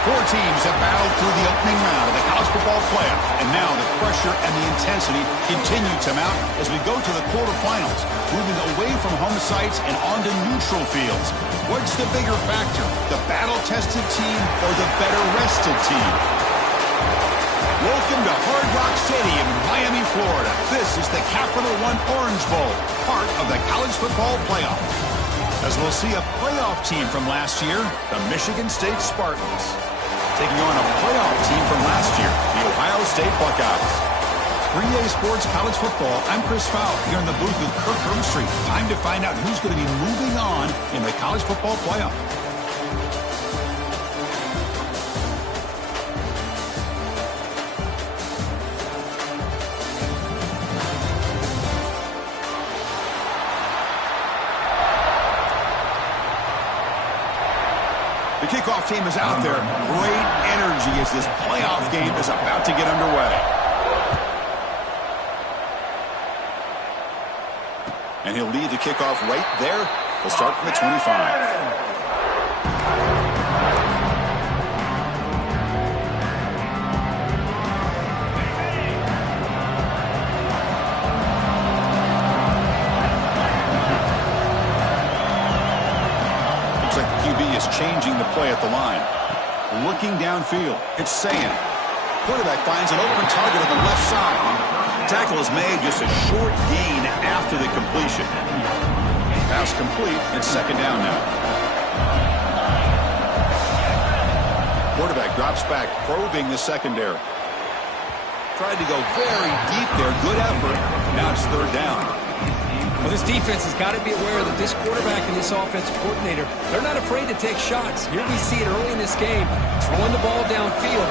Four teams have battled through the opening round of the college football playoff, and now the pressure and the intensity continue to mount as we go to the quarterfinals, moving away from home sites and onto neutral fields. What's the bigger factor, the battle-tested team or the better-rested team? Welcome to Hard Rock Stadium in Miami, Florida. This is the Capital One Orange Bowl, part of the college football playoff. As we'll see a playoff team from last year, the Michigan State Spartans, taking on a playoff team from last year, the Ohio State Buckeyes. 3A Sports College Football, I'm Chris Fowle, here in the booth with Kirk Herbstreit. Time to find out who's going to be moving on in the college football playoff. The kickoff team is out there. Great energy as this playoff game is about to get underway. And he'll lead the kickoff right there. He'll start from the 25. Changing the play at the line. Looking downfield. It's saying. Quarterback finds an open target on the left side. Tackle is made, just a short gain after the completion. Pass complete. It's second down now. Quarterback drops back, probing the secondary. Tried to go very deep there. Good effort. Now it's third down. Well, this defense has got to be aware that this quarterback and this offensive coordinator, they're not afraid to take shots. Here we see it early in this game, throwing the ball downfield.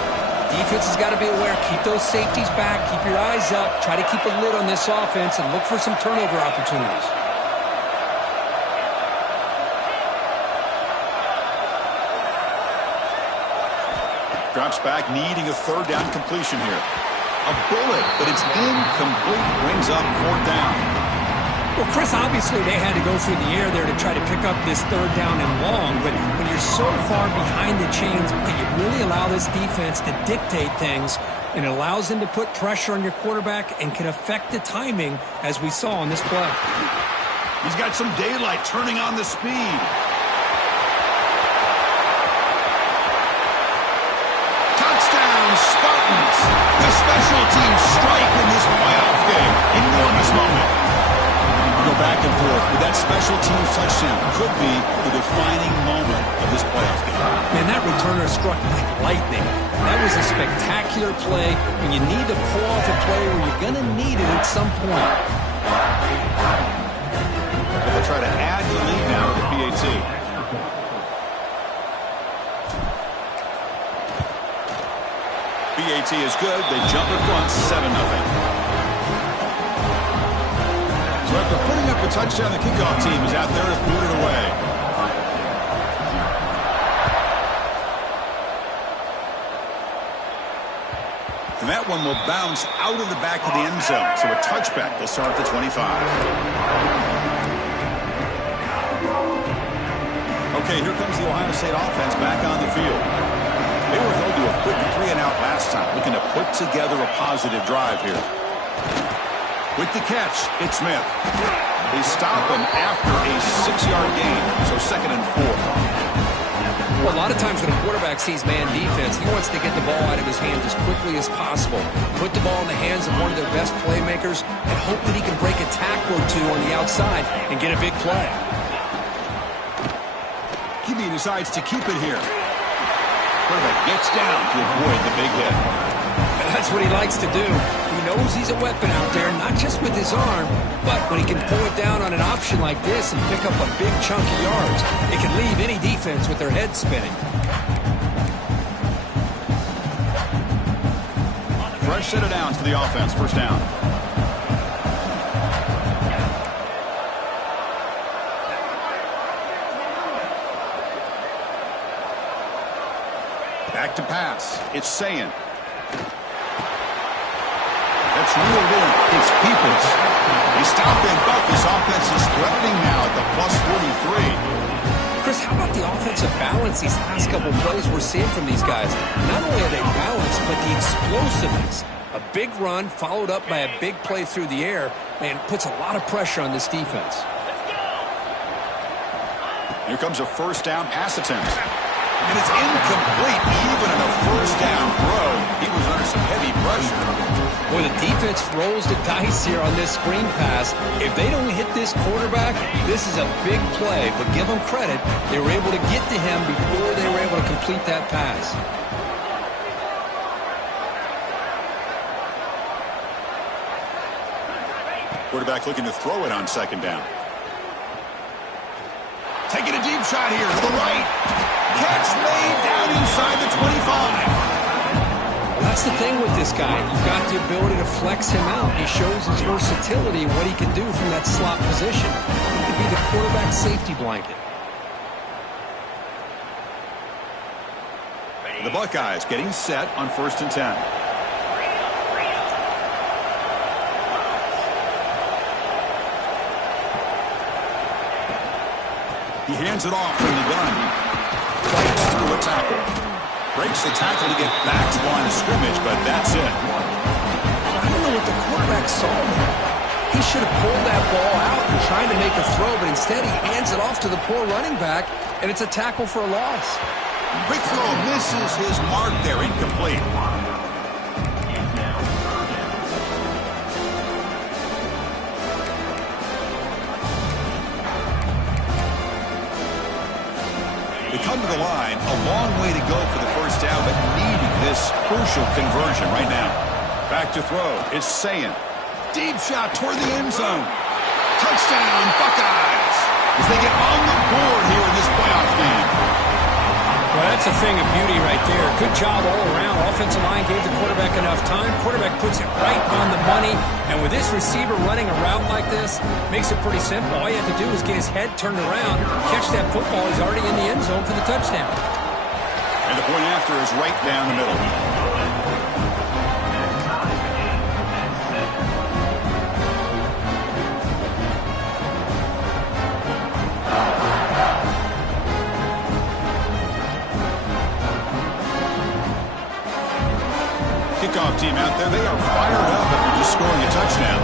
Defense has got to be aware. Keep those safeties back. Keep your eyes up. Try to keep a lid on this offense and look for some turnover opportunities. Drops back, needing a third down completion here. A bullet, but it's incomplete. Brings up fourth down. Well, Chris, obviously they had to go through the air there to try to pick up this third down and long, but when you're so far behind the chains, you really allow this defense to dictate things, and it allows them to put pressure on your quarterback and can affect the timing, as we saw on this play. He's got some daylight turning on the speed. Touchdown, Spartans! The special teams strike in this playoff game. Enormous moment. Go back and forth, but that special teams touchdown could be the defining moment of this playoff game. Man, that returner struck like lightning. That was a spectacular play, and you need to pull off a play where you're going to need it at some point. They'll try to add to the lead now with the PAT. PAT is good. They jump in front, 7-0. So after putting up a touchdown, the kickoff team is out there to boot it away. And that one will bounce out of the back of the end zone. So a touchback will start at the 25. Okay, here comes the Ohio State offense back on the field. They were held to a quick 3-and-out last time, looking to put together a positive drive here. With the catch, it's Smith. They stop him after a 6-yard gain, so 2nd and 4. Well, a lot of times when a quarterback sees man defense, he wants to get the ball out of his hands as quickly as possible, put the ball in the hands of one of their best playmakers, and hope that he can break a tackle or two on the outside and get a big play. QB decides to keep it here. Quarterback gets down to avoid the big hit. That's what he likes to do. He knows he's a weapon out there, not just with his arm, but when he can pull it down on an option like this and pick up a big chunk of yards, it can leave any defense with their head spinning. Fresh set of downs for the offense, first down. Back to pass. It's saying. That's reeled in. It's Peoples. They stop him, but this offense is threatening now at the +43. Chris, how about the offense sorts of balance these last couple plays we're seeing from these guys. Not only are they balanced, but the explosiveness. A big run followed up by a big play through the air, man, puts a lot of pressure on this defense. Here comes a first down pass attempt. And it's incomplete, even in a first down throw. He was under some heavy pressure. Boy, the defense rolls the dice here on this screen pass. If they don't hit this quarterback, this is a big play. But give them credit, they were able to get to him before they were able to complete that pass. Quarterback looking to throw it on second down. Taking a deep shot here to the right. Catch made down inside the 25. Well, that's the thing with this guy. You've got the ability to flex him out. He shows his versatility and what he can do from that slot position. He could be the quarterback safety blanket. The Buckeyes getting set on 1st and 10. He hands it off from the gun. Fights through a tackle. Breaks the tackle to get back to the line of scrimmage, but that's it. I don't know what the quarterback saw there. He should have pulled that ball out and tried to make a throw, but instead he hands it off to the poor running back, and it's a tackle for a loss. Quick throw misses his mark there, incomplete. They come to the line, a long way to go for the first down, but needing this crucial conversion right now. Back to throw, it's Sayin. Deep shot toward the end zone. Touchdown, Buckeyes, as they get on the board here in this playoff game. Well, that's a thing of beauty right there. Good job all around. Offensive line gave the quarterback enough time. Quarterback puts it right on the money. And with this receiver running a route like this, makes it pretty simple. All you have to do is get his head turned around, catch that football. He's already in the end zone for the touchdown. And the point after is right down the middle. Kickoff team out there, they are fired up after just scoring a touchdown.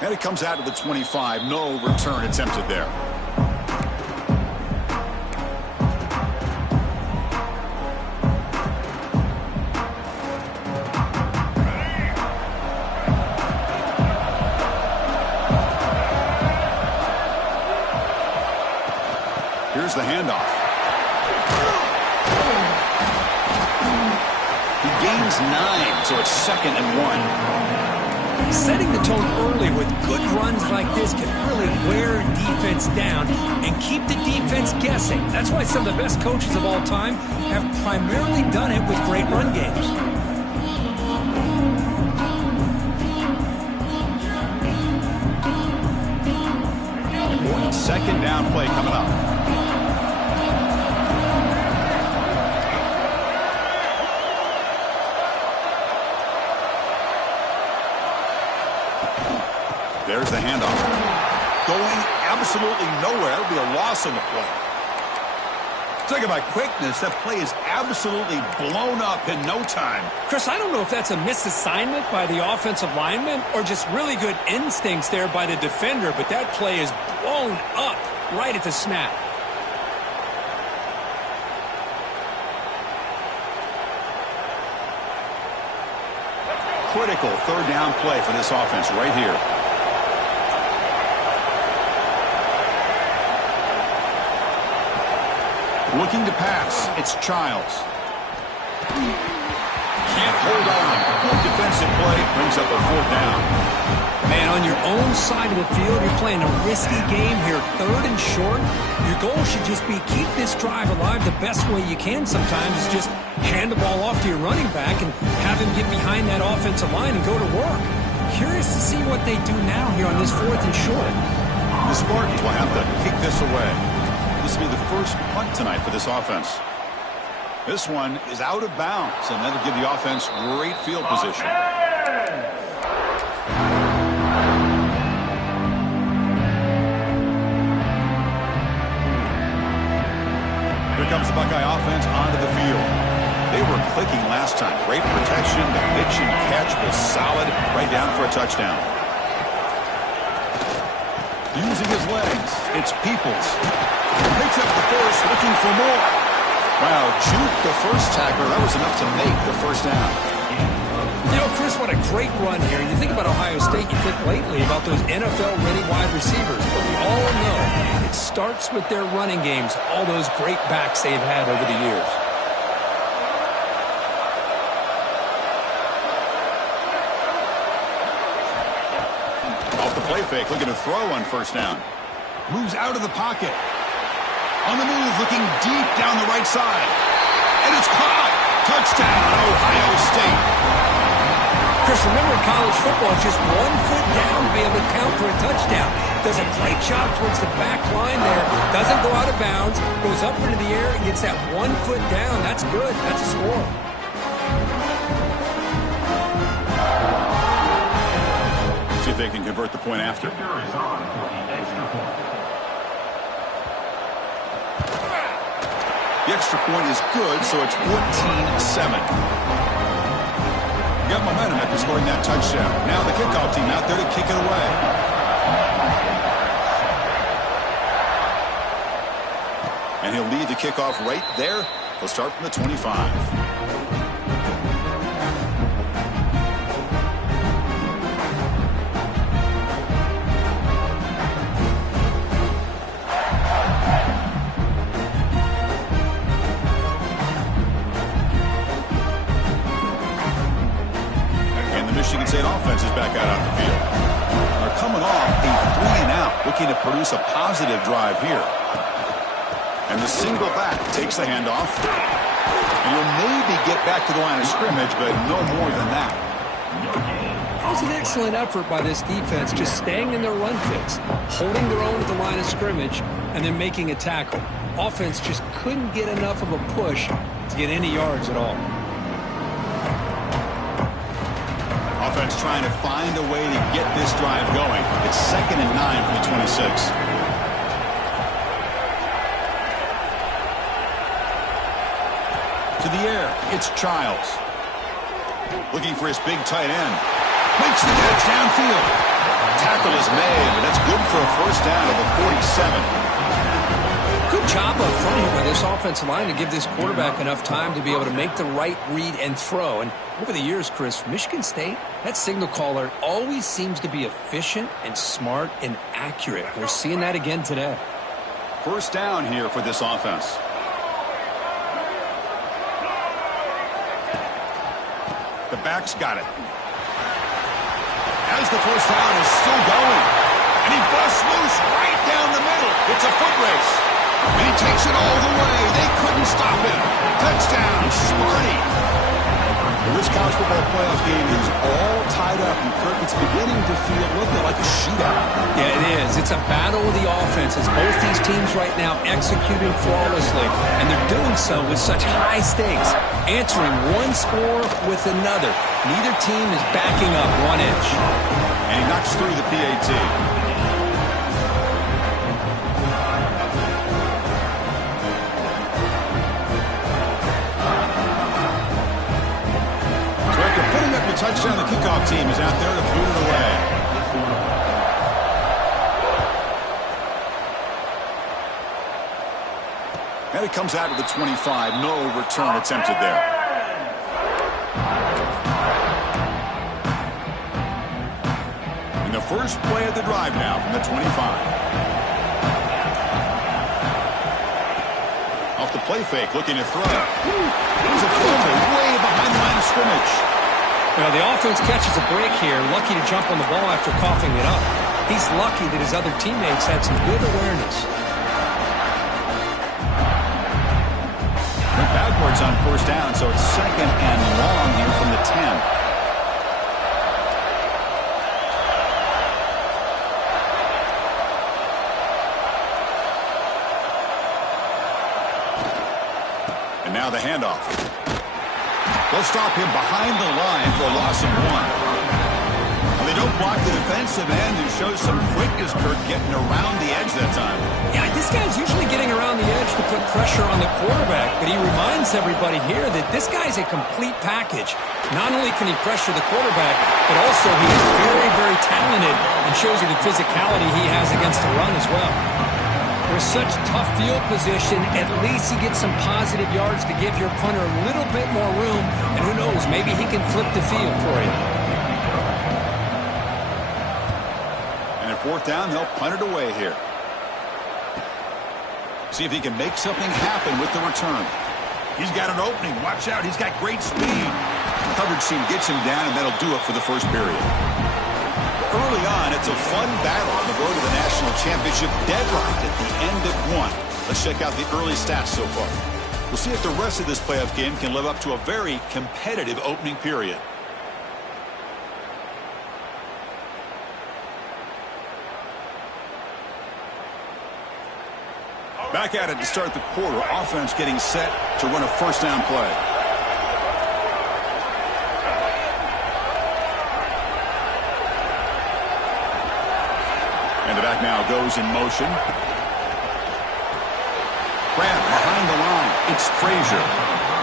And it comes out to the 25. No return attempted there. Here's the handoff. He gains 9, so it's 2nd and 1. Setting the tone early with good runs like this can really wear a defense down and keep the defense guessing. That's why some of the best coaches of all time have primarily done it with great run games. Second down play coming up. There's the handoff. Going absolutely nowhere. It'll be a loss on the play. Talking about quickness, that play is absolutely blown up in no time. Chris, I don't know if that's a misassignment by the offensive lineman or just really good instincts there by the defender, but that play is blown up right at the snap. Critical third down play for this offense right here. Looking to pass, it's Childs. Can't hold on. Good defensive play, brings up a 4th down. Man, on your own side of the field, you're playing a risky game here, 3rd and short. Your goal should just be keep this drive alive the best way you can sometimes is just hand the ball off to your running back and have him get behind that offensive line and go to work. Curious to see what they do now here on this 4th and short. The Spartans will have to kick this away. This will be the first punt tonight for this offense. This one is out of bounds, and that'll give the offense great field position. Here comes the Buckeye offense onto the field. They were clicking last time. Great protection. The pitch and catch was solid. Right down for a touchdown. Using his legs, it's Peoples. Picks up the first, looking for more. Wow, juke the first tackler. That was enough to make the first down. You know, Chris, what a great run here. You think about Ohio State, you think lately about those NFL-ready wide receivers. But we all know it starts with their running games, all those great backs they've had over the years. Play fake, looking to throw on first down. Moves out of the pocket. On the move, looking deep down the right side. And it's caught. Touchdown, Ohio State. Chris, remember college football is just 1 foot down to be able to count for a touchdown. Does a great job towards the back line there. Doesn't go out of bounds. Goes up into the air and gets that 1 foot down. That's good. That's a score. See if they can convert the point after. The extra point is good, so it's 14-7. Got momentum after scoring that touchdown. Now the kickoff team out there to kick it away. And he'll lead the kickoff right there. He'll start from the 25. Michigan State offense is back out on the field. They're coming off a 3-and-out, looking to produce a positive drive here. And the single back takes the handoff. And you'll maybe get back to the line of scrimmage, but no more than that. It was an excellent effort by this defense, just staying in their run fix, holding their own at the line of scrimmage, and then making a tackle. Offense just couldn't get enough of a push to get any yards at all. Offense trying to find a way to get this drive going. It's 2nd and 9 from the 26. To the air, it's Childs. Looking for his big tight end. Makes the catch downfield. Tackle is made, but that's good for a first down at the 47. Good job up front here by this offensive line to give this quarterback enough time to be able to make the right read and throw. And over the years, Chris, Michigan State, that signal caller always seems to be efficient and smart and accurate. We're seeing that again today. First down here for this offense. The back's got it. As the first down is still going. And he busts loose right down the middle. It's a foot race. And he takes it all the way. They couldn't stop him. Touchdown, Smarty. This college football playoff game is all tied up, and Kirk, it's beginning to feel a little bit like a shootout. Yeah, it is. It's a battle of the offenses. Both these teams right now executing flawlessly, and they're doing so with such high stakes, answering one score with another. Neither team is backing up 1 inch. And he knocks through the PAT. Touchdown, the kickoff team is out there to boot it away. And it comes out to the 25. No return attempted there. And the first play of the drive now from the 25. Off the play fake, looking to throw. There's a filter way behind the line of scrimmage. Well, the offense catches a break here, lucky to jump on the ball after coughing it up. He's lucky that his other teammates had some good awareness. Went backwards on first down, so it's 2nd and long here from the 10. And now the handoff. They'll stop him behind the line for a loss of 1. They don't block the defensive end and show some quickness, Kurt, getting around the edge that time. Yeah, this guy's usually getting around the edge to put pressure on the quarterback, but he reminds everybody here that this guy's a complete package. Not only can he pressure the quarterback, but also he is very, very talented and shows you the physicality he has against the run as well. With such tough field position, at least he gets some positive yards to give your punter a little bit more room, and who knows, maybe he can flip the field for you. Fourth down, they'll punt it away here. See if he can make something happen with the return. He's got an opening. Watch out. He's got great speed. Coverage team gets him down, and that'll do it for the first period. Early on, it's a fun battle on the road to the national championship, deadlocked at the end of 1. Let's check out the early stats so far. We'll see if the rest of this playoff game can live up to a very competitive opening period. Back at it to start the quarter. Offense getting set to run a first down play. And the back now goes in motion. Grab behind the line. It's Frazier.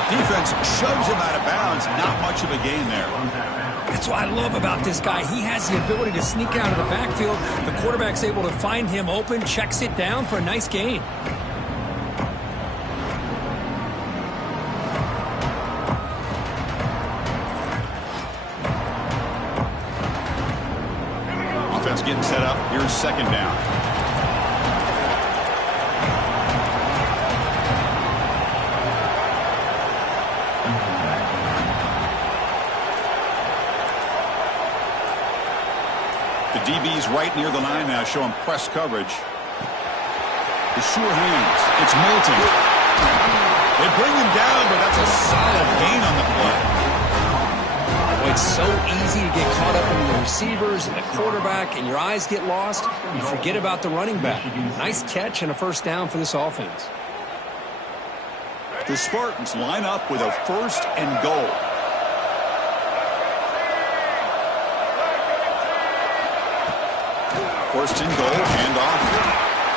Defense shoves him out of bounds. Not much of a gain there. That's what I love about this guy. He has the ability to sneak out of the backfield. The quarterback's able to find him open, checks it down for a nice gain. Offense getting set up. Here's second down. The DB's right near the line now, showing press coverage. The sure hands. It's Moulton. They bring him down, but that's a solid gain on the play. Boy, it's so easy to get caught up in the receivers and the quarterback, and your eyes get lost. You forget about the running back. Nice catch and a first down for this offense. The Spartans line up with a first and goal. First and goal, handoff.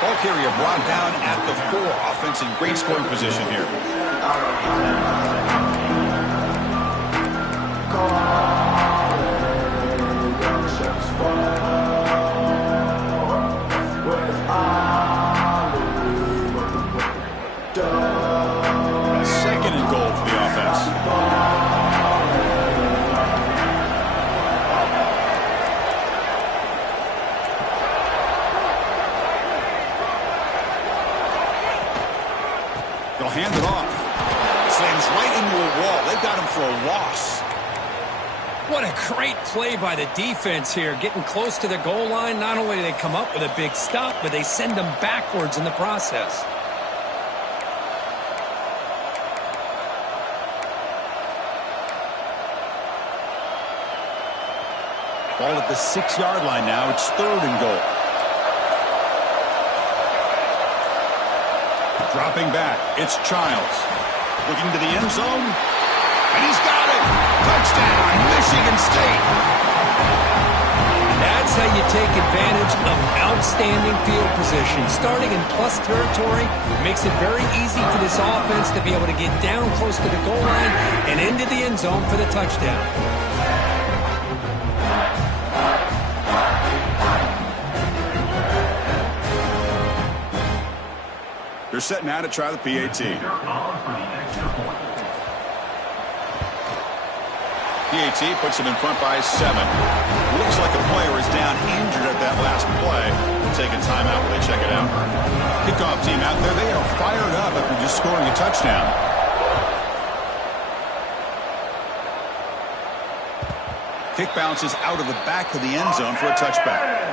Ball carrier brought down at the 4. Offense in great scoring position here. Second and goal for the offense. They'll hand it off. Slams right into a wall. They've got him for a loss. What a great play by the defense here. Getting close to the goal line, not only do they come up with a big stop, but they send them backwards in the process. Ball at the 6-yard line now. It's third and goal. Dropping back, it's Childs. Looking to the end zone, and he's got it! Touchdown, Michigan State! That's how you take advantage of outstanding field position. Starting in plus territory makes it very easy for this offense to be able to get down close to the goal line and into the end zone for the touchdown. They're setting out to try the PAT. PAT puts them in front by 7. Looks like a player is down injured at that last play. They'll take a timeout when they check it out. Kickoff team out there, they are fired up after just scoring a touchdown. Kick bounces out of the back of the end zone for a touchback.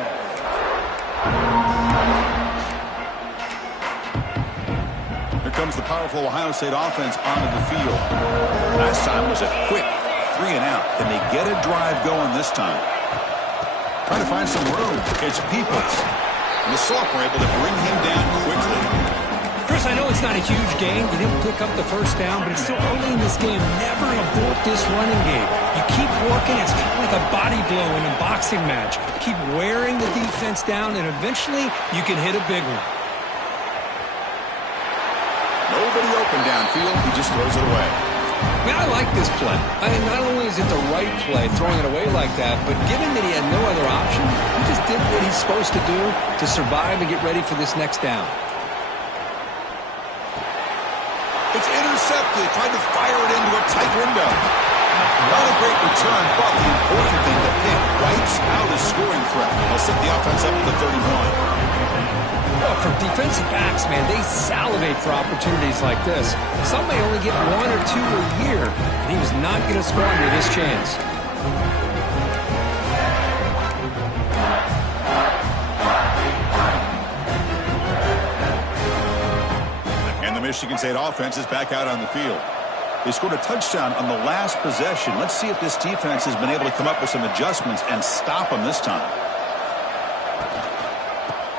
Comes the powerful Ohio State offense onto the field. Last time was a quick 3 and out. Can they get a drive going this time? Trying to find some room. It's Peoples. And the sophomore able to bring him down quickly. Chris Chris, I know it's not a huge game. You didn't pick up the first down, but it's still early in this game. Never abort this running game. You keep working. It's kind of like a body blow in a boxing match. Keep wearing the defense down, and eventually you can hit a big one. Nobody open downfield. He just throws it away. I like this play. Not only is it the right play, throwing it away like that, but given that he had no other option, he just did what he's supposed to do to survive and get ready for this next down. It's intercepted, trying to fire it into a tight window. Not a great return, but the important thing, the pick wipes out a scoring threat. They'll set the offense up to the 31. Well, for defensive backs, man, they salivate for opportunities like this. Some may only get 1 or 2 a year, and he was not going to squander this chance. And the Michigan State offense is back out on the field. They scored a touchdown on the last possession. Let's see if this defense has been able to come up with some adjustments and stop them this time.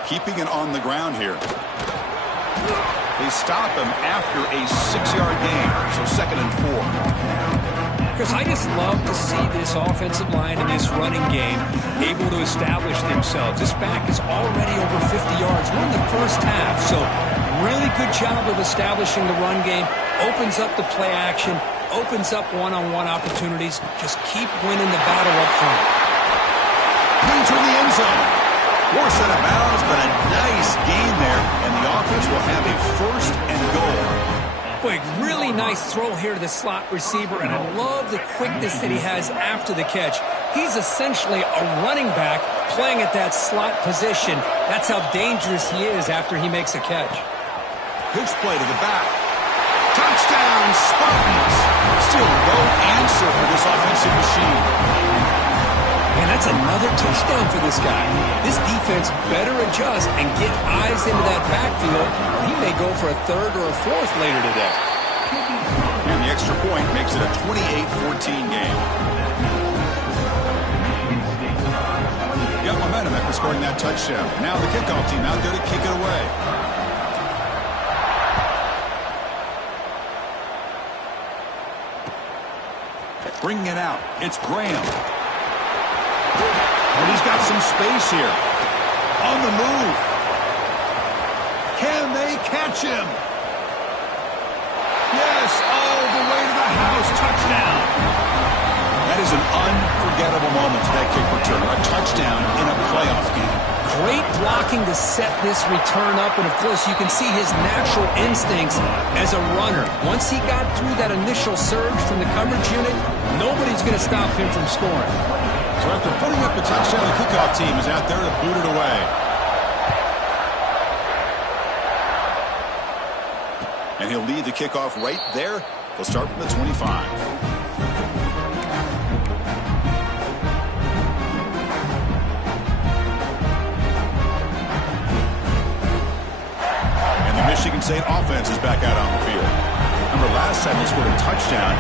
Keeping it on the ground here. They stop him after a 6-yard gain, so 2nd and 4. Chris, I just love to see this offensive line in this running game able to establish themselves. This back is already over 50 yards. We're in the first half, so really good job of establishing the run game. Opens up the play action, opens up one-on-one opportunities. Just keep winning the battle up front. Into the end zone. Forced out of bounds, but a nice gain there, and the offense will have a 1st and goal. Boy, really nice throw here to the slot receiver, and I love the quickness that he has after the catch. He's essentially a running back playing at that slot position. That's how dangerous he is after he makes a catch. Pitch play to the back. Touchdown, Spartans. Still no answer for this offensive machine. And that's another touchdown for this guy. This defense better adjust and get eyes into that backfield, or he may go for a 3rd or a 4th later today. And the extra point makes it a 28-14 game. Got momentum after scoring that touchdown. Now the kickoff team out there to kick it away. Bringing it out. It's Graham. And he's got some space here. On the move. Can they catch him? Yes, all the way to the house. Touchdown. That is an unforgettable moment for that kick return. A touchdown in a playoff game. Great blocking to set this return up, and of course you can see his natural instincts as a runner. Once he got through that initial surge from the coverage unit, nobody's going to stop him from scoring. So after putting up the touchdown, the kickoff team is out there to boot it away. And he'll lead the kickoff right there. He'll start from the 25. Michigan State offense is back out on the field. Remember, last time they scored a touchdown.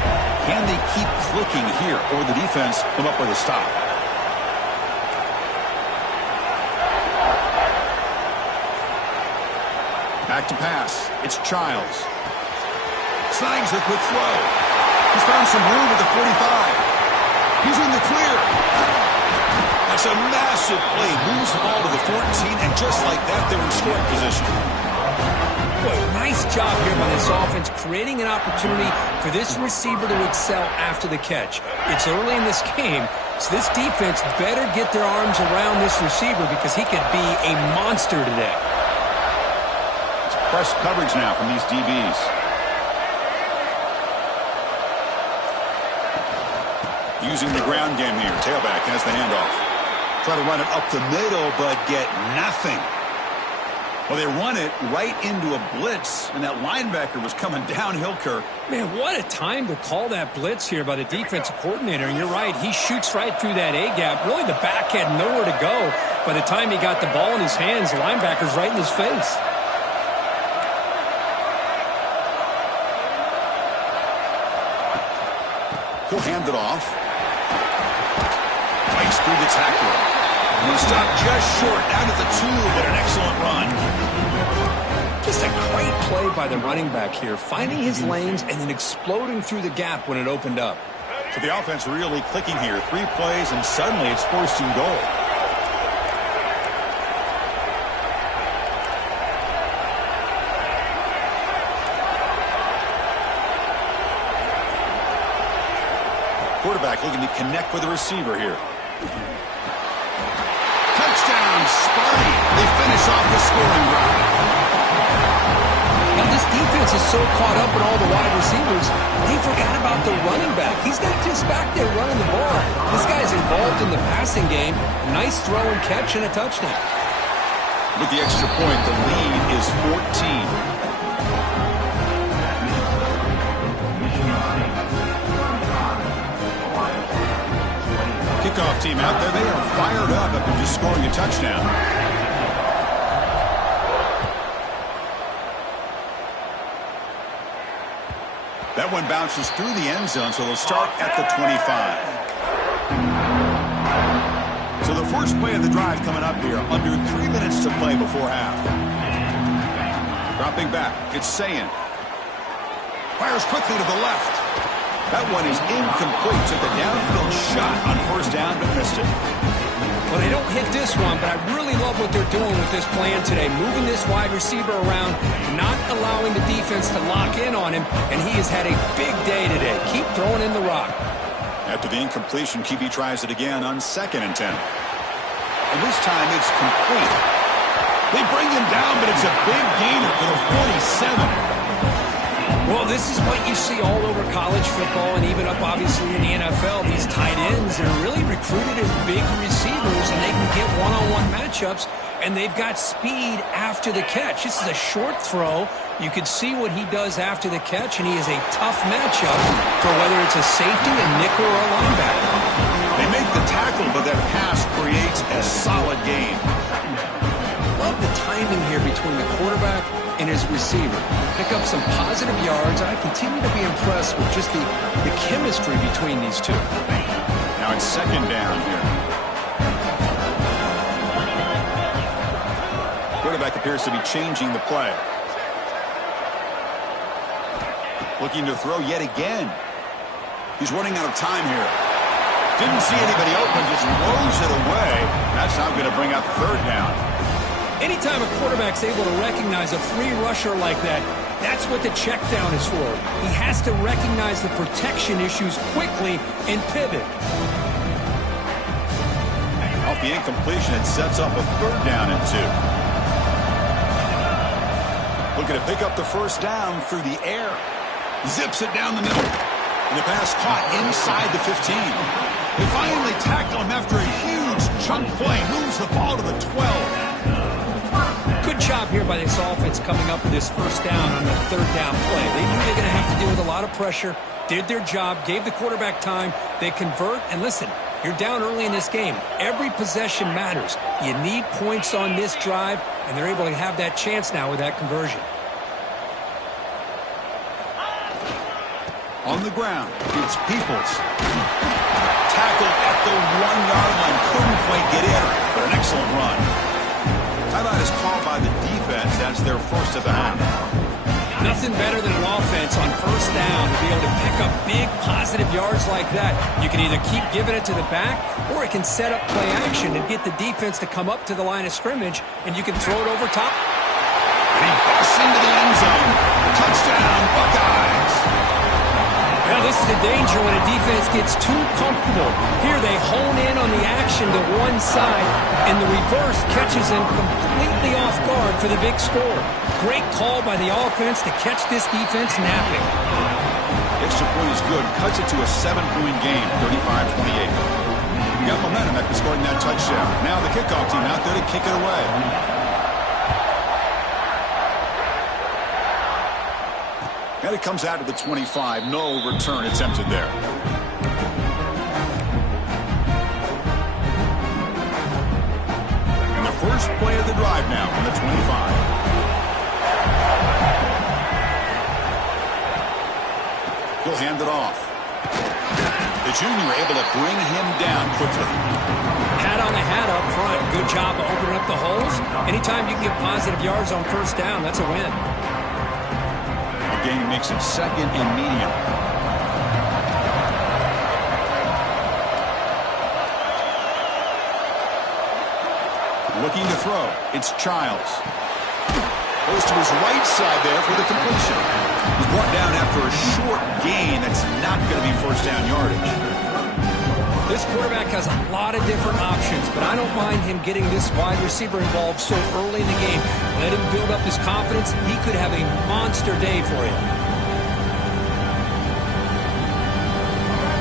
Can they keep clicking here, or the defense come up with a stop? Back to pass. It's Childs. Snags a quick throw. He's found some room at the 45. He's in the clear. That's a massive play. Moves the ball to the 14, and just like that, they're in scoring position. Boy, nice job here by this offense, creating an opportunity for this receiver to excel after the catch. It's early in this game, so this defense better get their arms around this receiver because he could be a monster today. It's press coverage now from these DBs. Using the ground game here. Tailback has the handoff. Try to run it up the middle, but get nothing. Well, they run it right into a blitz, and that linebacker was coming downhill, Kirk. Man, what a time to call that blitz here by the defensive coordinator. And you're right, he shoots right through that A-gap. Really, the back had nowhere to go. By the time he got the ball in his hands, the linebacker's right in his face. He'll hand it off. Fights through the tackler. And he stopped just short, down to the 2, but an excellent run. Just a great play by the running back here, finding his lanes and then exploding through the gap when it opened up. So the offense really clicking here. 3 plays, and suddenly it's 1st and goal. Quarterback looking to connect with the receiver here. Touchdown, Sparty. They finish off the scoring drive. Now this defense is so caught up in all the wide receivers, they forgot about the running back. He's not just back there running the ball. This guy's involved in the passing game. A nice throw and catch and a touchdown. With the extra point, the lead is 14. Kickoff team out there. They are fired up after just scoring a touchdown. That one bounces through the end zone, so they'll start at the 25. So the first play of the drive coming up here. Under 3 minutes to play before half. Dropping back. It's Sayin. Fires quickly to the left. That one is incomplete. Took a downfield shot on 1st down, but missed it. Well, they don't hit this one, but I really love what they're doing with this plan today. Moving this wide receiver around, not allowing the defense to lock in on him, and he has had a big day today. Keep throwing in the rock. After the incompletion, QB tries it again on 2nd and 10. And this time it's complete. They bring him down, but it's a big gainer for the 47. Well, this is what you see all over college football and even up, obviously, in the NFL. These tight ends are really recruited as big receivers, and they can get one-on-one matchups, and they've got speed after the catch. This is a short throw. You can see what he does after the catch, and he is a tough matchup for whether it's a safety, a nickel, or a linebacker. They make the tackle, but that pass creates a solid gain. Love the timing here between the quarterback and his receiver. Pick up some positive yards. I continue to be impressed with just the chemistry between these two. Now it's 2nd down here. Quarterback appears to be changing the play. Looking to throw yet again. He's running out of time here. Didn't see anybody open, just throws it away. That's not going to bring out 3rd down. Anytime a quarterback's able to recognize a free rusher like that, that's what the check down is for. He has to recognize the protection issues quickly and pivot. Off the incompletion, it sets up a 3rd down and 2. Looking to pick up the 1st down through the air. Zips it down the middle. And the pass caught inside the 15. They finally tackle him after a huge chunk play. Moves the ball to the 12. Good job here by this offense coming up with this 1st down on the 3rd down play. They knew they're going to have to deal with a lot of pressure, did their job, gave the quarterback time. They convert, and listen, you're down early in this game. Every possession matters. You need points on this drive, and they're able to have that chance now with that conversion. On the ground, it's Peoples. Tackled at the 1-yard line. Couldn't quite get in, but an excellent run. Timeout is called by the defense. That's their 1st of the half. Nothing better than an offense on 1st down to be able to pick up big positive yards like that. You can either keep giving it to the back, or it can set up play action and get the defense to come up to the line of scrimmage, and you can throw it over top. And he busts into the end zone. Touchdown, Buckeyes. Now this is a danger when a defense gets too comfortable. Here they hone in on the action to one side, and the reverse catches them completely off guard for the big score. Great call by the offense to catch this defense napping. Extra point is good. Cuts it to a 7-point game, 35-28. You got momentum after scoring that touchdown. Now the kickoff team out there to kick it away. And it comes out to the 25. No return attempted there. And the first play of the drive now on the 25. He'll hand it off. The the junior able to bring him down quickly. Hat on the hat up front. Good job of opening up the holes. Anytime you can get positive yards on first down, that's a win. The game makes it 2nd and medium. Looking to throw. It's Childs. Goes to his right side there for the completion. He's brought down after a short gain. That's not going to be first down yardage. This quarterback has a lot of different options, but I don't mind him getting this wide receiver involved so early in the game. Let him build up his confidence. He could have a monster day for you.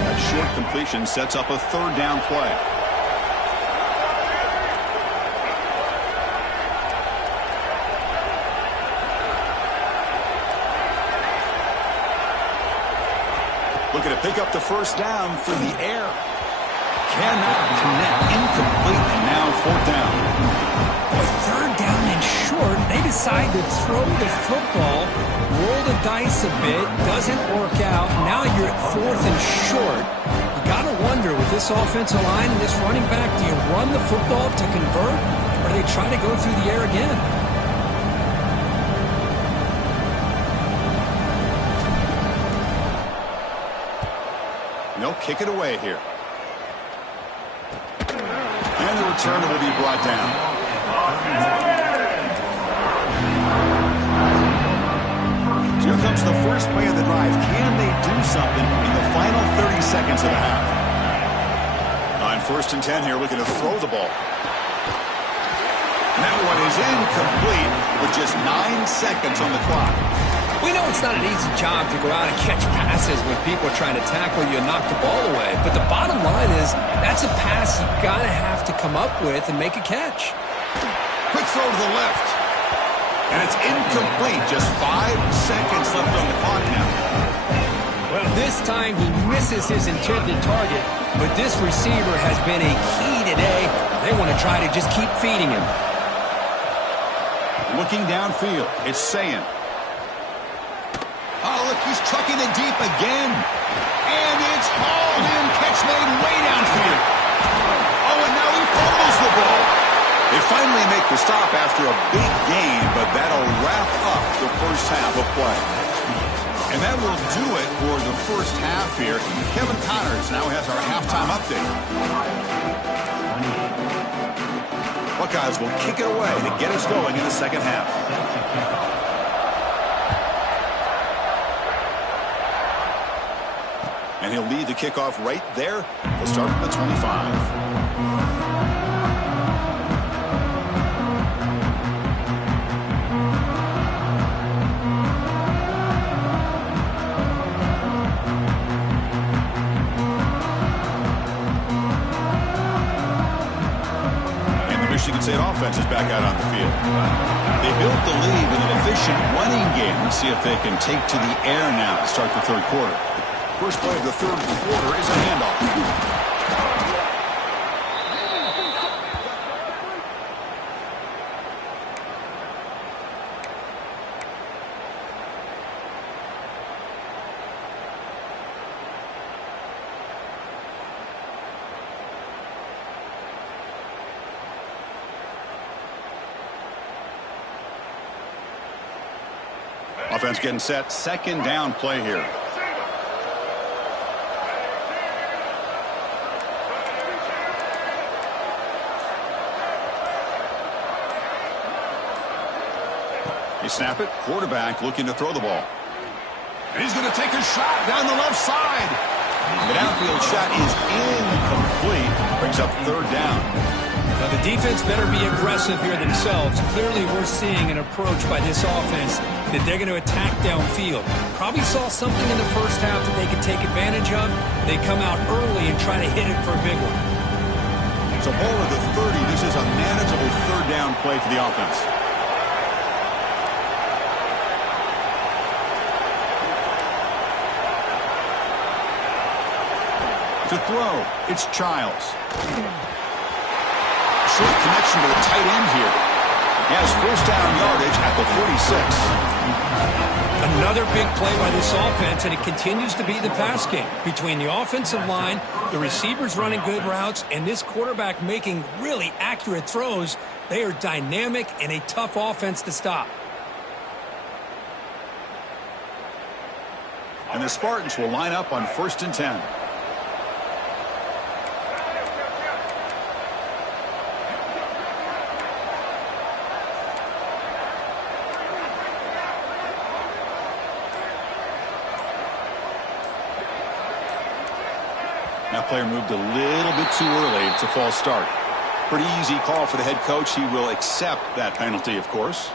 That short completion sets up a 3rd down play. Looking to pick up the first down through the air. Cannot connect. Incomplete, and now 4th down. With 3rd down and short, they decide to throw the football, roll the dice a bit, doesn't work out. Now you're at 4th and short. You got to wonder, with this offensive line and this running back, do you run the football to convert, or do they try to go through the air again? They'll kick it away here. And the return will be brought down. So here comes the first play of the drive. Can they do something in the final 30 seconds of the half? On 1st and 10 here, looking to throw the ball. And that one is incomplete with just 9 seconds on the clock. We know it's not an easy job to go out and catch passes when people are trying to tackle you and knock the ball away. But the bottom line is that's a pass you've got to have to come up with and make a catch. Quick throw to the left. And it's incomplete. Just 5 seconds left on the clock now. Well, this time he misses his intended target. But this receiver has been a key today. They want to try to just keep feeding him. Looking downfield, it's Sayin. Oh, look, he's trucking it deep again. And it's hauled in. Catch made way downfield. Oh, and now he fumbles the ball. They finally make the stop after a big gain, but that'll wrap up the first half of play. And that will do it for the first half here. Kevin Connors now has our halftime update. Buckeyes will kick it away to get us going in the second half. And he'll lead the kickoff right there. We'll start from the 25. Michigan State offense is back out on the field. They built the lead with an efficient running game. Let's see if they can take to the air now to start the 3rd quarter. First play of the 3rd quarter is a handoff. Offense getting set. 2nd down play here. They snap it. Quarterback looking to throw the ball. And he's going to take a shot down the left side. The downfield shot is incomplete. Brings up 3rd down. Now, the defense better be aggressive here themselves. Clearly, we're seeing an approach by this offense that they're going to attack downfield. Probably saw something in the first half that they could take advantage of. They come out early and try to hit it for a big one. So ball at the 30. This is a manageable 3rd down play for the offense. To throw, it's Childs. Short connection to the tight end here. He has first down yardage at the 46. Another big play by this offense, and it continues to be the pass game. Between the offensive line, the receivers running good routes, and this quarterback making really accurate throws, they are dynamic and a tough offense to stop. And the Spartans will line up on 1st and 10. That player moved a little bit too early. It's a false start. Pretty easy call for the head coach. He will accept that penalty, of course.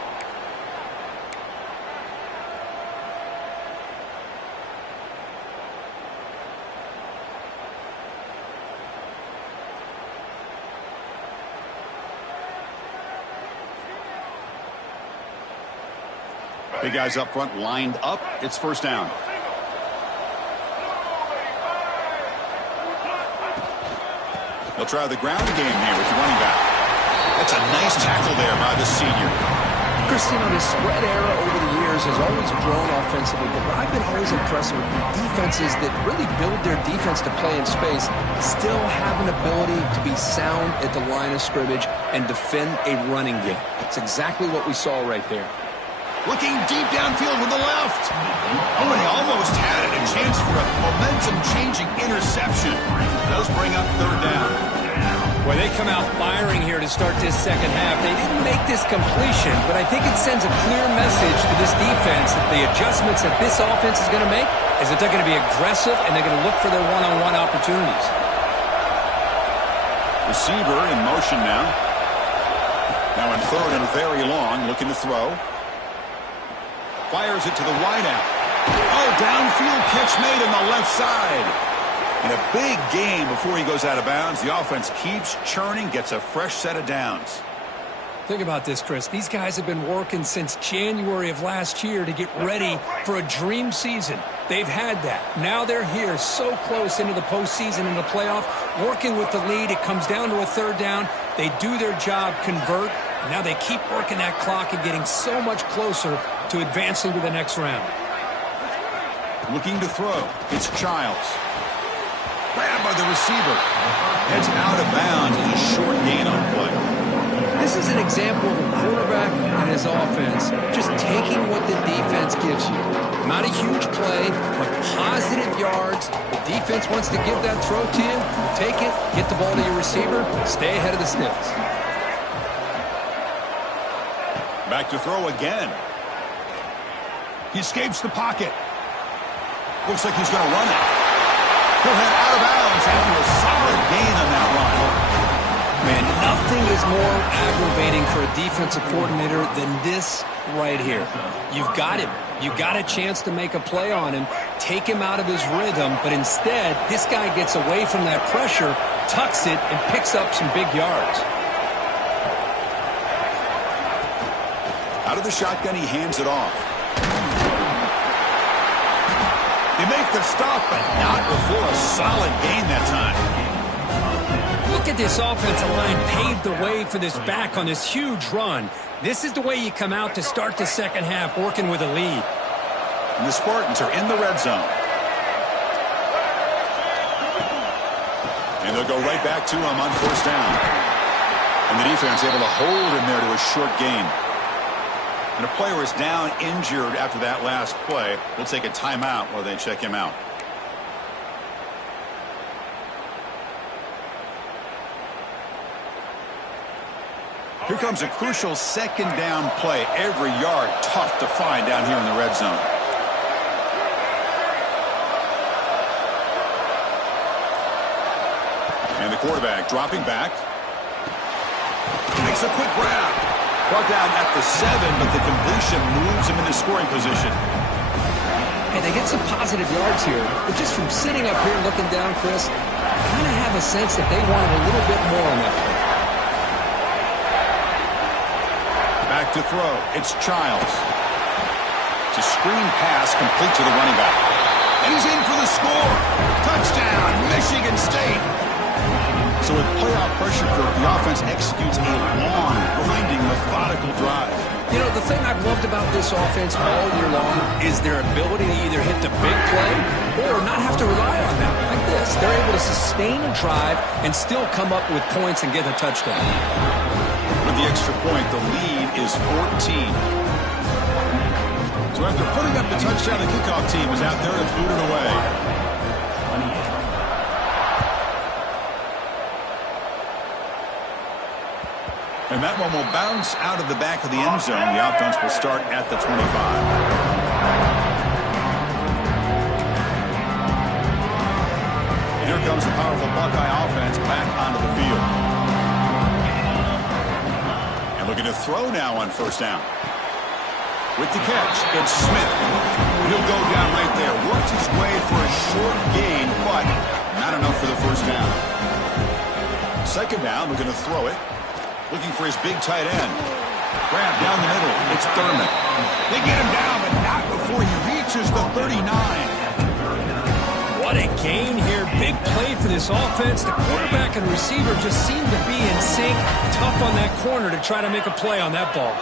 Big guys up front lined up. It's 1st down. They'll try the ground game here with the running back. That's a nice tackle there by the senior. Christine, the spread era over the years has always grown offensively, but what I've been always impressed with defenses that really build their defense to play in space still have an ability to be sound at the line of scrimmage and defend a running game. It's exactly what we saw right there. Looking deep downfield with the left. Oh, and he almost had it. A chance for a momentum-changing interception. Does bring up 3rd down. Well, they come out firing here to start this second half. They didn't make this completion, but I think it sends a clear message to this defense that the adjustments that this offense is going to make is that they're going to be aggressive and they're going to look for their one-on-one opportunities. Receiver in motion now. Now in 3rd and very long, looking to throw. Fires it to the wideout. Oh, downfield catch made on the left side. And a big gain before he goes out of bounds. The offense keeps churning, gets a fresh set of downs. Think about this, Chris. These guys have been working since January of last year to get ready for a dream season. They've had that. Now they're here so close into the postseason and the playoff, working with the lead. It comes down to a 3rd down. They do their job, convert. And now they keep working that clock and getting so much closer to advancing to the next round. Looking to throw. It's Childs. Grabbed by the receiver. Heads out of bounds. It's a short gain on play. This is an example of a quarterback and his offense just taking what the defense gives you. Not a huge play, but positive yards. The defense wants to give that throw to you. Take it, get the ball to your receiver, stay ahead of the sticks. Back to throw again. He escapes the pocket. Looks like he's going to run it. He'll head out of bounds after a solid gain on that run. Man, nothing is more aggravating for a defensive coordinator than this right here. You've got him. You got a chance to make a play on him, take him out of his rhythm, but instead, this guy gets away from that pressure, tucks it, and picks up some big yards. Out of the shotgun, he hands it off. They make the stop, but not before a solid gain that time. Look at this offensive line paved the way for this back on this huge run. This is the way you come out to start the second half, working with a lead. And the Spartans are in the red zone. And they'll go right back to him on 1st down. And the defense able to hold him there to a short gain. And a player is down injured after that last play. We'll take a timeout while they check him out. Here comes a crucial 2nd down play. Every yard tough to find down here in the red zone. And the quarterback dropping back. Makes a quick grab. Brought down at the 7, but the completion moves him into scoring position. Hey, they get some positive yards here, but just from sitting up here looking down, Chris, I kind of have a sense that they wanted a little bit more on that play. Back to throw. It's Childs. It's a screen pass complete to the running back. And he's in for the score. Touchdown, Michigan State. So with playoff pressure, the offense executes a long, grinding, methodical drive. You know, the thing I've loved about this offense all year long is their ability to either hit the big play or not have to rely on that. Like this, they're able to sustain a drive and still come up with points and get a touchdown. With the extra point, the lead is 14. So after putting up the touchdown, the kickoff team is out there to boot it away. And that one will bounce out of the back of the end zone. The offense will start at the 25. And here comes the powerful Buckeye offense back onto the field. And looking to throw now on first down. With the catch, it's Smith. He'll go down right there. Works his way for a short gain, but not enough for the first down. Second down, we're going to throw it. Looking for his big tight end. Grab down the middle. It's Thurman. They get him down, but not before he reaches the 39. What a gain here. Big play for this offense. The quarterback and receiver just seem to be in sync. Tough on that corner to try to make a play on that ball.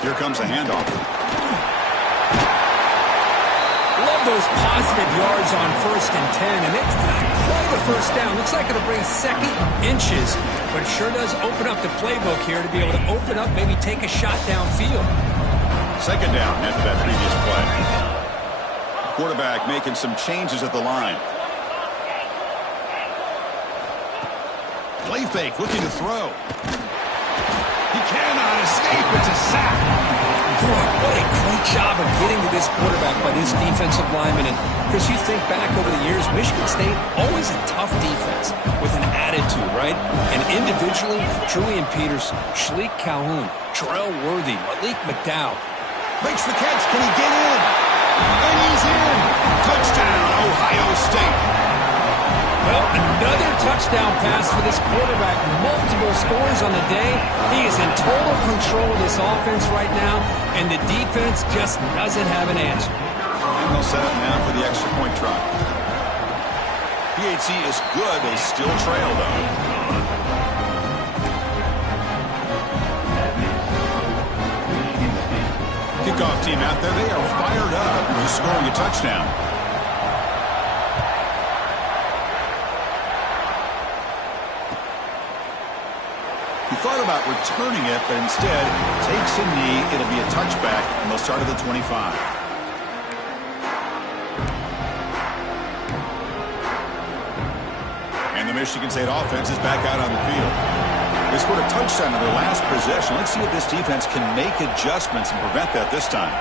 Here comes a handoff. Love those positive yards on 1st and 10, and it's not quite a first down. Looks like it'll bring second inches, but it sure does open up the playbook here to be able to open up, maybe take a shot downfield. Second down after that previous play. Quarterback making some changes at the line. Play fake, looking to throw. He cannot escape. It's a sack. Boy, what a great job of getting to this quarterback by this defensive lineman. And, Chris, you think back over the years, Michigan State, always a tough defense with an attitude, right? And individually, Julian Peterson, Shalik Calhoun, Terrell Worthy, Malik McDowell. Makes the catch. Can he get in? And he's in. Touchdown, Ohio State. Well, another touchdown pass for this quarterback. Multiple scores on the day. He is in total control of this offense right now, and the defense just doesn't have an answer. And they'll set up now for the extra point try. PAT is good. They still trail, though. Kickoff team out there. They are fired up for scoring a touchdown. He thought about returning it, but instead takes a knee. It'll be a touchback, and they'll start at the 25. And the Michigan State offense is back out on the field. They scored a touchdown in their last possession. Let's see if this defense can make adjustments and prevent that this time.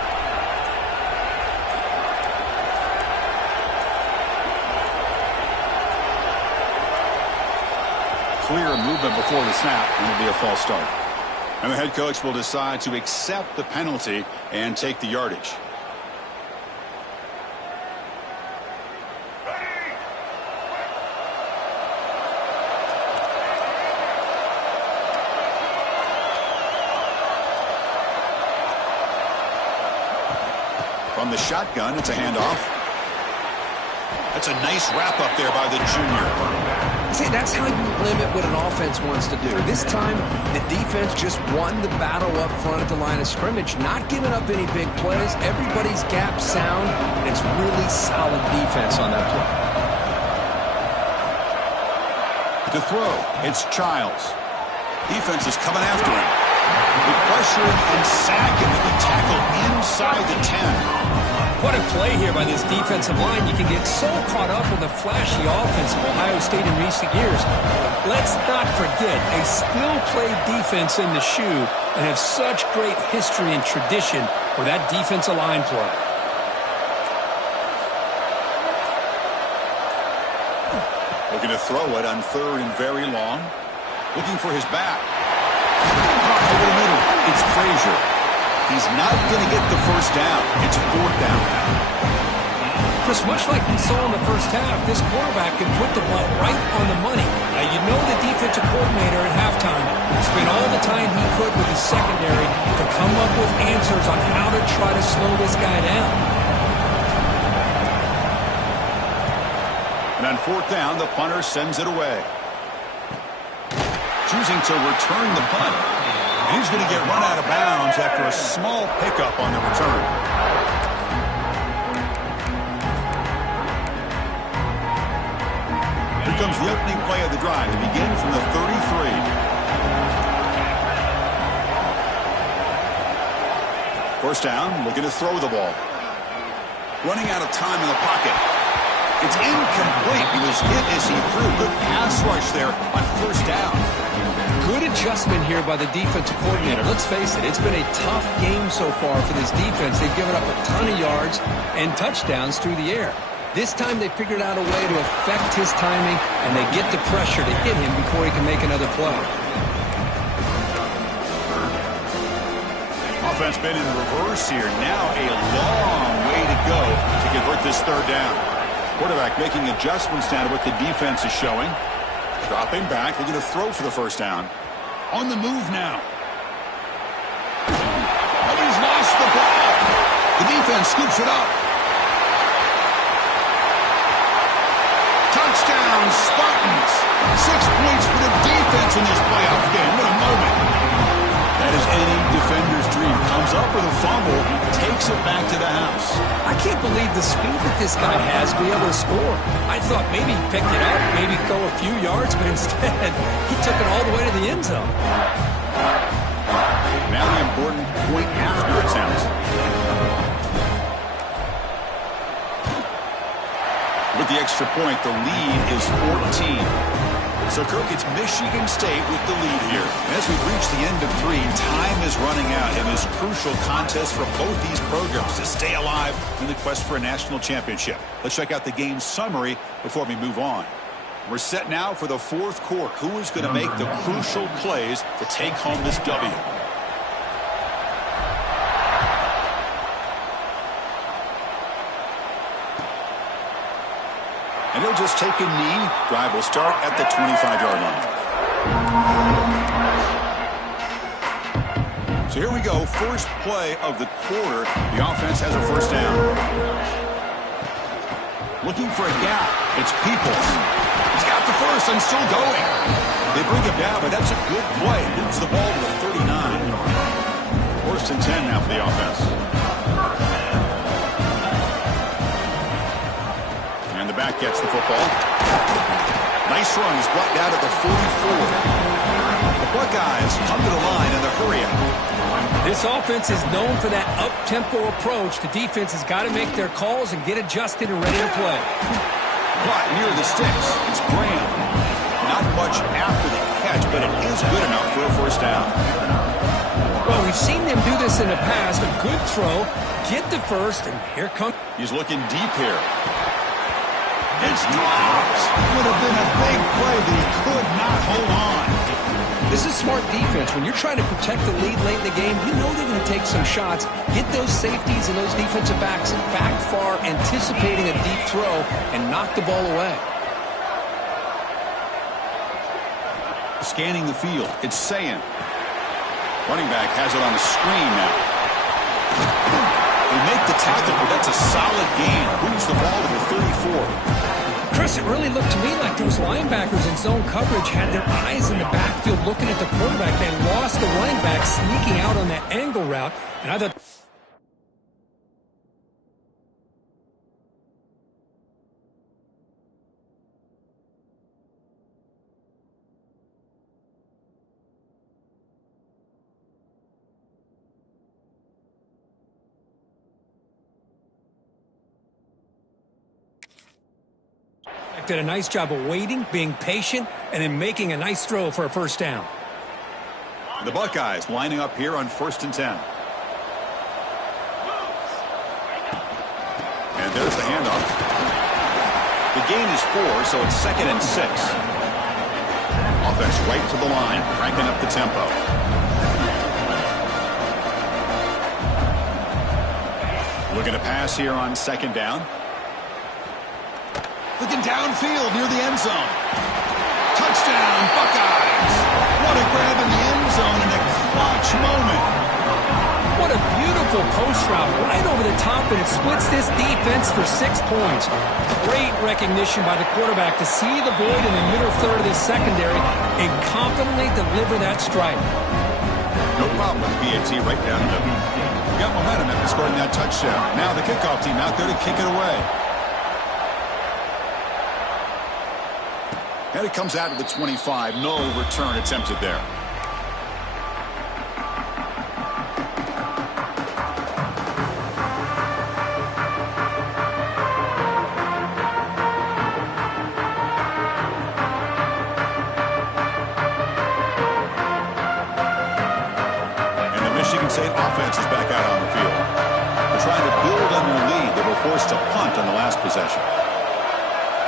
Clear movement before the snap, and it'll be a false start. And the head coach will decide to accept the penalty and take the yardage. From the shotgun, it's a handoff. That's a nice wrap up there by the junior. See, that's how you limit what an offense wants to do. This time, the defense just won the battle up front at the line of scrimmage, not giving up any big plays. Everybody's gap sound, and it's really solid defense on that To play. throw, it's Childs. Defense is coming after him. With pressuring and sack, and then tackle inside the 10. What a play here by this defensive line. You can get so caught up with the flashy offense of Ohio State in recent years. Let's not forget, they still play defense in the shoe and have such great history and tradition with that defensive line play. Looking to throw it on 3rd and very long. Looking for his back. Over the middle, it's Frazier. He's not going to get the first down. It's 4th down. Chris, much like we saw in the first half, this quarterback can put the ball right on the money. Now, you know the defensive coordinator at halftime spent all the time he could with his secondary to come up with answers on how to try to slow this guy down. And on 4th down, the punter sends it away. choosing to return the punt. And he's going to get run out of bounds after a small pickup on the return. Here comes the opening play of the drive to begin from the 33. First down, looking to throw the ball. Running out of time in the pocket. It's incomplete. He was hit as he threw. Good pass rush there on first down. Good adjustment here by the defensive coordinator. Let's face it, it's been a tough game so far for this defense. They've given up a ton of yards and touchdowns through the air. This time they figured out a way to affect his timing, and they get the pressure to hit him before he can make another play. Offense been in reverse here. Now a long way to go to convert this third down. Quarterback making adjustments down to what the defense is showing. Dropping back, looking to throw for the first down. On the move now. Oh, he's lost the ball. The defense scoops it up. Touchdown, Spartans. 6 points for the defense in this playoff game. What a moment. That is any defender's dream. Comes up with a fumble, takes it back to the house. I can't believe the speed that this guy has to be able to score. I thought maybe he picked it up, maybe go a few yards, but instead he took it all the way to the end zone. Now the important point after attempt. With the extra point, the lead is 14. So, Kirk, it's Michigan State with the lead here. As we've reached the end of 3, time is running out in this crucial contest for both these programs to stay alive in the quest for a national championship. Let's check out the game summary before we move on. We're set now for the fourth quarter. Who is going to make the crucial plays to take home this W? And he'll just take a knee. Drive will start at the 25-yard line. So here we go. First play of the quarter. The offense has a first down. Looking for a gap. It's Peoples. He's got the first and still going. They bring him down, but that's a good play. Moves the ball to the 39. First and 10 now for the offense. And the back gets the football. Nice run. He's brought down at the 44. The Buckeyes come to the line in the hurry-up. This offense is known for that up-tempo approach. The defense has got to make their calls and get adjusted and ready to play. Caught near the sticks. It's Graham. Not much after the catch, but it is good enough for a first down. Well, we've seen them do this in the past. A good throw, get the first, and here comes. He's looking deep here. It's dropped. Would have been a big play that he could not hold on. This is smart defense. When you're trying to protect the lead late in the game, you know they're going to take some shots. Get those safeties and those defensive backs back far, anticipating a deep throw, and knock the ball away. Scanning the field. It's Sayin. Running back has it on the screen now. They make the tackle, but that's a solid gain. Moves the ball to the 34. Chris, it really looked to me like those linebackers in zone coverage had their eyes in the backfield looking at the quarterback. They lost the running back sneaking out on that angle route, and I thought... did a nice job of waiting, being patient, and then making a nice throw for a first down. The Buckeyes lining up here on 1st and 10. And there's the handoff. The gain is 4, so it's 2nd and 6. Offense right to the line, cranking up the tempo. Looking to pass here on 2nd down. Looking downfield near the end zone. Touchdown, Buckeyes. What a grab in the end zone in a clutch moment. What a a beautiful post route right over the top, and it splits this defense for 6 points. Great recognition by the quarterback to see the void in the middle third of this secondary and confidently deliver that strike. No problem with BAT right down the middle. Got momentum after scoring that touchdown. Now the kickoff team out there to kick it away. And it comes out to the 25. No return attempted there. Michigan State offense is back out on the field. They're trying to build on their lead. They were forced to punt on the last possession.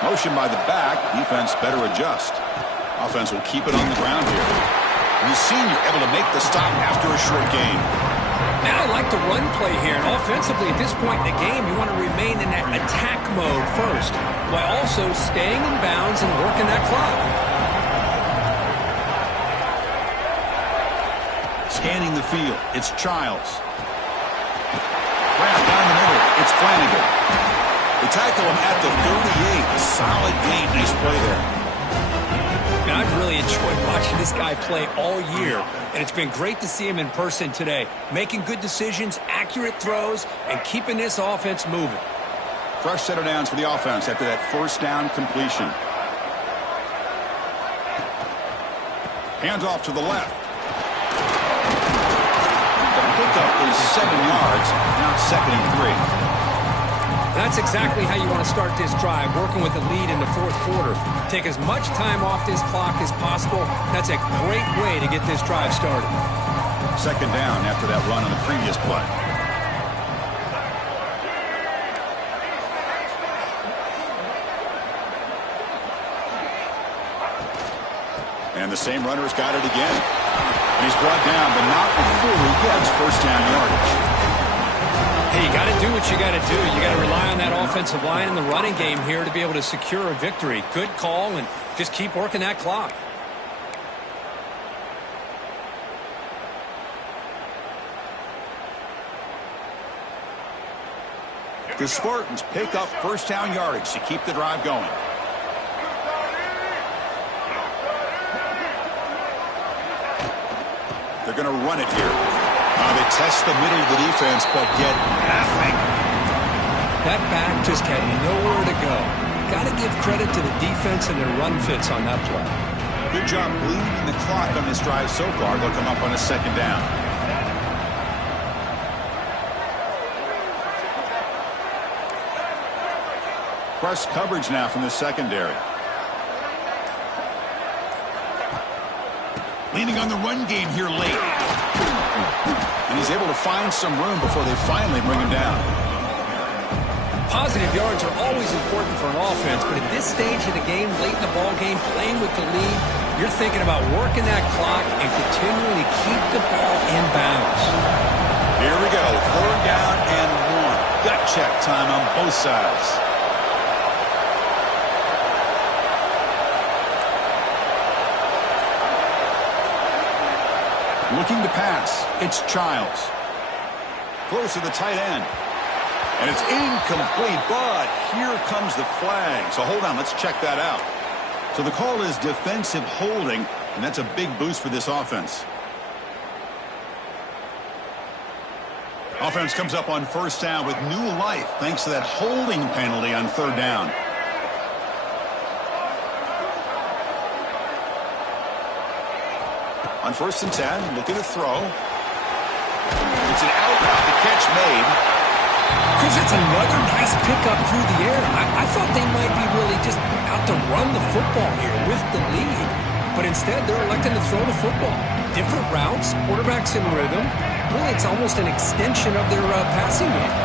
Motion by the back. Defense better adjust. Offense will keep it on the ground here. And the senior able to make the stop after a short gain. Now I like the run play here. And offensively, at this point in the game, you want to remain in that attack mode first, while also staying in bounds and working that clock. Scanning the field, it's Childs. Grab down the middle, it's Flanagan. They tackle him at the 38. A solid gain, nice play there. And I've really enjoyed watching this guy play all year, and it's been great to see him in person today. Making good decisions, accurate throws, and keeping this offense moving. Fresh set of downs for the offense after that first down completion. Hands off to the left. Pickup is 7 yards. Now it's 2nd and 3. That's exactly how you want to start this drive, working with the lead in the fourth quarter. Take as much time off this clock as possible. That's a great way to get this drive started. 2nd down after that run on the previous play. And the same runner's got it again. He's brought down, but not before he gets first down yardage. Hey, you got to do what you got to do. You got to rely on that offensive line in the running game here to be able to secure a victory. Good call, and just keep working that clock. The Spartans pick up first down yardage to keep the drive going. They're going to run it here. They test the middle of the defense, but get nothing. That back just had nowhere to go. Got to give credit to the defense and their run fits on that play. Good job bleeding the clock on this drive so far. They'll come up on a 2nd down. Press coverage now from the secondary. Leaning on the run game here late. And he's able to find some room before they finally bring him down. Positive yards are always important for an offense, but at this stage of the game, late in the ball game, playing with the lead, you're thinking about working that clock and continuing to keep the ball in bounds. Here we go. 3rd down and 1. Gut check time on both sides. Looking to pass. It's Childs. Close to the tight end. And it's incomplete, but here comes the flag. So hold on, let's check that out. So the call is defensive holding, and that's a big boost for this offense. Offense comes up on first down with new life thanks to that holding penalty on 3rd down. On 1st and 10, looking to throw. It's an out route. The catch made. Chris, it's another nice pickup through the air. I thought they might be really just out to run the football here with the lead. But instead, they're electing to throw the football. Different routes, quarterbacks in rhythm. Really, it's almost an extension of their passing game.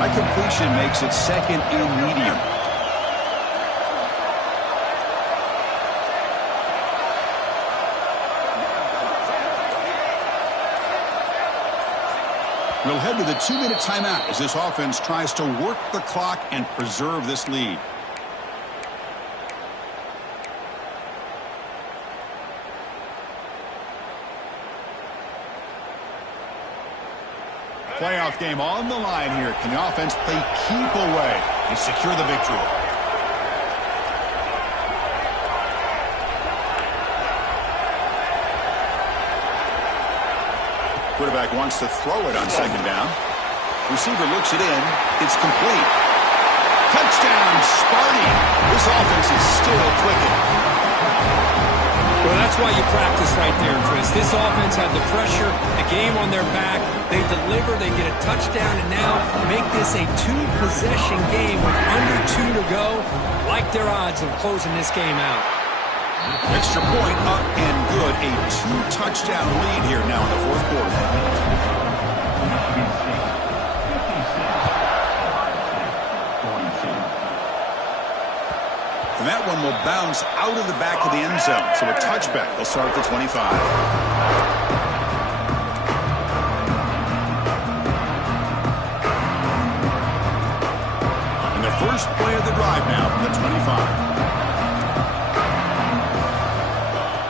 My completion makes it 2nd and medium. We'll head to the 2-minute timeout as this offense tries to work the clock and preserve this lead. Playoff game on the line here. Can the offense play keep away and secure the victory? Quarterback wants to throw it on second down. Receiver looks it in. It's complete. Touchdown, Sparty. This offense is still clicking. Well, that's why you practice right there, Chris. This offense had the pressure, the game on their back. They deliver, they get a touchdown, and now make this a two-possession game with under 2 to go. Like their odds of closing this game out. Extra point up and good. A 2-touchdown lead here now in the fourth quarter. And that one will bounce out of the back of the end zone. So a touchback. They'll start at the 25. And the first play of the drive now from the 25.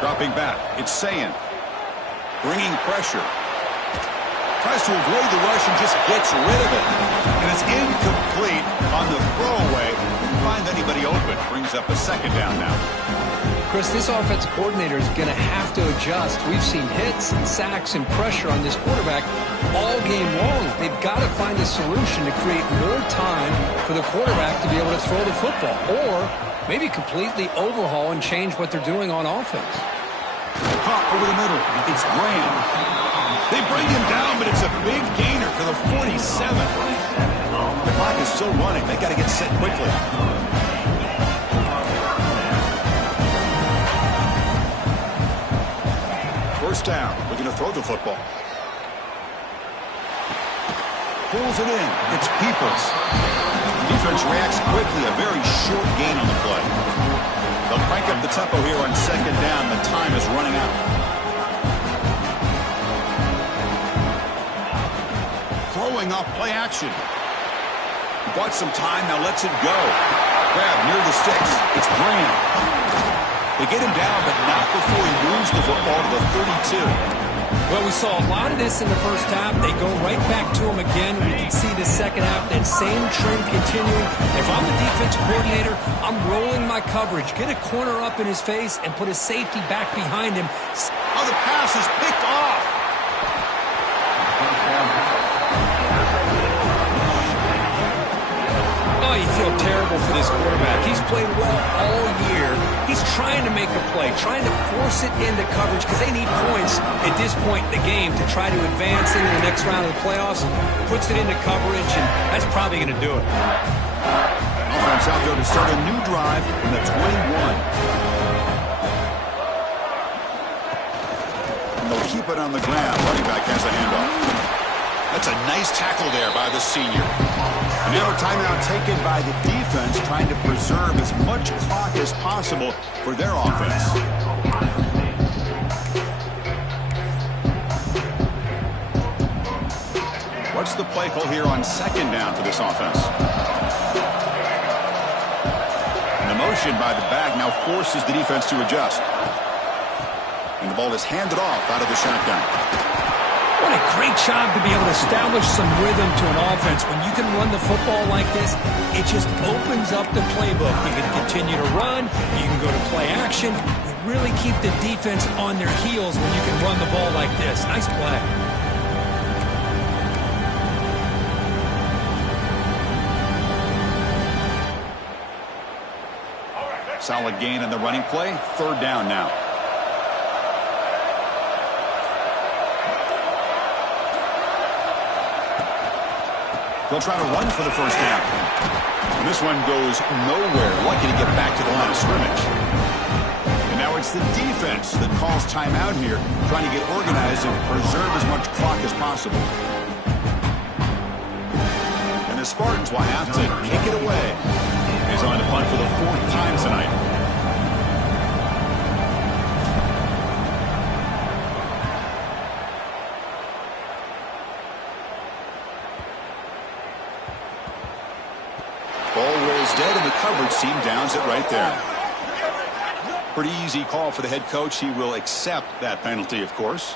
Dropping back. It's Sayin. Bringing pressure. Tries to avoid the rush and just gets rid of it. And it's incomplete on the throwaway. Find anybody open. Brings up a second down now. Chris, this offensive coordinator is going to have to adjust. We've seen hits and sacks and pressure on this quarterback all game long. They've got to find a solution to create more time for the quarterback to be able to throw the football, or maybe completely overhaul and change what they're doing on offense. Caught over the middle. It's Graham. They bring him down, but it's a big gainer for the 47. The clock is still running. They got to get set quickly. First down. Looking to throw the football. Pulls it in. It's Peoples. The defense reacts quickly. A very short gain on the play. They'll crank up the tempo here on second down. The time is running out. Throwing off play action. Bought some time, now lets it go. Grab near the sticks. It's Graham. They get him down, but not before he moves the football to the 32. Well, we saw a lot of this in the first half. They go right back to him again. We can see the second half, that same trend continuing. If I'm the defensive coordinator, I'm rolling my coverage. Get a corner up in his face and put a safety back behind him. Oh, the pass is picked off. Oh, you feel terrible for this quarterback. He's played well all year. He's trying to make a play, trying to force it into coverage because they need points at this point in the game to try to advance into the next round of the playoffs. Puts it into coverage, and that's probably going to do it. Offense out there to start a new drive from the 21. And they'll keep it on the ground. Running back has a handoff. That's a nice tackle there by the senior. And now a timeout taken by the defense, trying to preserve as much clock as possible for their offense. What's the play call here on second down for this offense? And the motion by the back now forces the defense to adjust. And the ball is handed off out of the shotgun. What a great job to be able to establish some rhythm to an offense. When you can run the football like this, it just opens up the playbook. You can continue to run. You can go to play action. You really keep the defense on their heels when you can run the ball like this. Nice play. Solid gain in the running play. Third down now. They'll try to run for the first down. And this one goes nowhere. Lucky to get back to the line of scrimmage. And now it's the defense that calls timeout here, trying to get organized and preserve as much clock as possible. And the Spartans will have to kick it away. He's on to punt for the fourth time tonight. Dead, and the coverage team downs it right there. Pretty easy call for the head coach. He will accept that penalty, of course.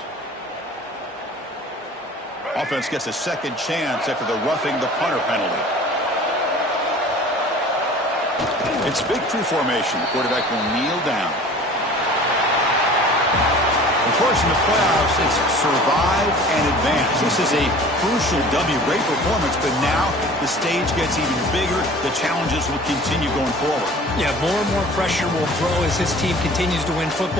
Offense gets a second chance after the roughing the punter penalty. It's victory formation. The quarterback will kneel down. Of course, in the playoffs, it's survive and advance. This is a crucial W. Great performance, but now the stage gets even bigger. The challenges will continue going forward. Yeah, more and more pressure will grow as this team continues to win football.